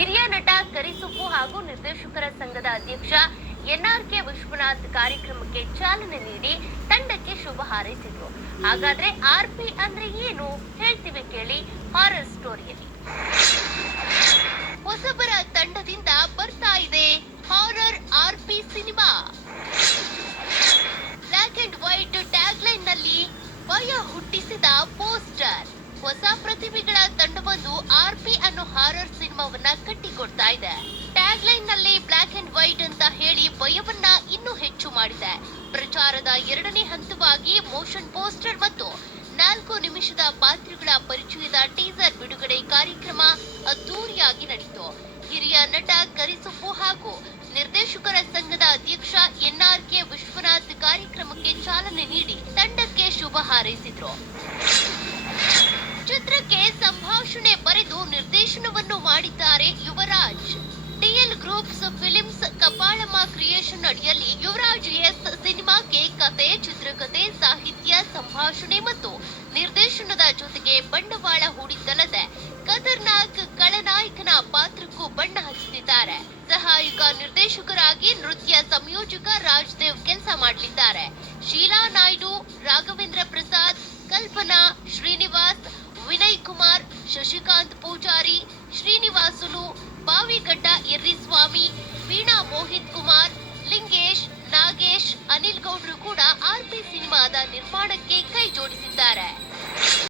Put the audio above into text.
ಹಿರಿಯ ನಟ ಕರಿಸುಬ್ಬು ಹಾಗೂ ನಿರ್ದೇಶಕರ ಸಂಘದ ಅಧ್ಯಕ್ಷ ಎನ್ಆರ್ಕೆ ವಿಶ್ವನಾಥ್ ಕಾರ್ಯಕ್ರಮಕ್ಕೆ ಚಾಲನೆ ನೀಡಿ ತಂಡಕ್ಕೆ ಶುಭ ಹಾರೈಸಿದ್ರು. ಹಾಗಾದ್ರೆ ಆರ್ಪಿ ಅಂದ್ರೆ ಏನು ಹೇಳ್ತೀವಿ ಕೇಳಿ ಹಾರರ್ ಸ್ಟೋರಿಯಲ್ಲಿ. ಹೊಸಬರ ತಂಡದಿಂದ ಬರ್ತಾ ಇದೆ horror RP cinema. Black and white tagline ನಲ್ಲಿ ಭಯ ಹುಟ್ಟಿಸಿದ ಪೋಸ್ಟರ್. ಹೊಸ ಪ್ರತಿಭೆಗಳ ತಂಡವೊಂದು ಆರ್ಪಿ ಅನ್ನೋ ಹಾರರ್ ಸಿನಿಮಾವನ್ನ ಕಟ್ಟಿಕೊಡ್ತಾ ಇದೆ. ಟ್ಯಾಗ್ಲೈನ್ ನಲ್ಲಿ ಬ್ಲಾಕ್ ಅಂಡ್ ವೈಟ್ ಅಂತ ಹೇಳಿ ಭಯವನ್ನ ಇನ್ನೂ ಹೆಚ್ಚು ಮಾಡಿದೆ. ಪ್ರಚಾರದ ಎರಡನೇ ಹಂತವಾಗಿ ಮೋಷನ್ ಪೋಸ್ಟರ್ ಮತ್ತು 4 ನಿಮಿಷದ ಪಾತ್ರಗಳ ಪರಿಚಯದ ಟೀಸರ್ ಬಿಡುಗಡೆ ಕಾರ್ಯಕ್ರಮ ಅದ್ದೂರಿಯಾಗಿ ನಡೆಯಿತು. ಹಿರಿಯ ನಟ ಕರಿಸುಬ್ಬು ಹಾಗೂ ನಿರ್ದೇಶಕರ ಸಂಘದ ಅಧ್ಯಕ್ಷ ಎನ್ಆರ್ಕೆ ವಿಶ್ವನಾಥ್ ಕಾರ್ಯಕ್ರಮಕ್ಕೆ ಚಾಲನೆ ನೀಡಿ ತಂಡಕ್ಕೆ ಶುಭ ಹಾರೈಸಿದ್ರು. ಚಿತ್ರಕ್ಕೆ ಸಂಭಾಷಣೆ ಬರೆದು ನಿರ್ದೇಶನವನ್ನು ಮಾಡಿದ್ದಾರೆ Yuvraj. TL groups films Kapalamma creation ಅಡಿಯಲ್ಲಿ ಯುವರಾಜ್ ಎಸ್ ಸಿನಿಮಾಕ್ಕೆ ಕತೆ, ಚಿತ್ರಕಥೆ, ಸಾಹಿತ್ಯ, ಸಂಭಾಷಣೆ ಮತ್ತು ನಿರ್ದೇಶನದ ಜೊತೆಗೆ ಬಂಡವಾಳ ಹೂಡಿದ್ದಲ್ಲದೆ ಖತರ್ನಾಕ್ ಖಳನಾಯಕನ ಪಾತ್ರಕ್ಕೂ ಬಣ್ಣ ಹಚ್ಚುತ್ತಿದ್ದಾರೆ. ಸಹಾಯಕ ನಿರ್ದೇಶಕರಾಗಿ ನೃತ್ಯ ಸಂಯೋಜಕ ರಾಜ್ದೇವ್ ಕೆಲಸ ಮಾಡಲಿದ್ದಾರೆ. ಶೀಲಾ ನಾಯ್ಡು, ರಾಘವೇಂದ್ರ ಪ್ರಸಾದ್, ಕಲ್ಪನಾ, ಶ್ರೀನಿವಾಸ್, ವಿನಯ್ ಕುಮಾರ್, ಶಶಿಕಾಂತ್ ಪೂಜಾರಿ, ಶ್ರೀನಿವಾಸುಲು,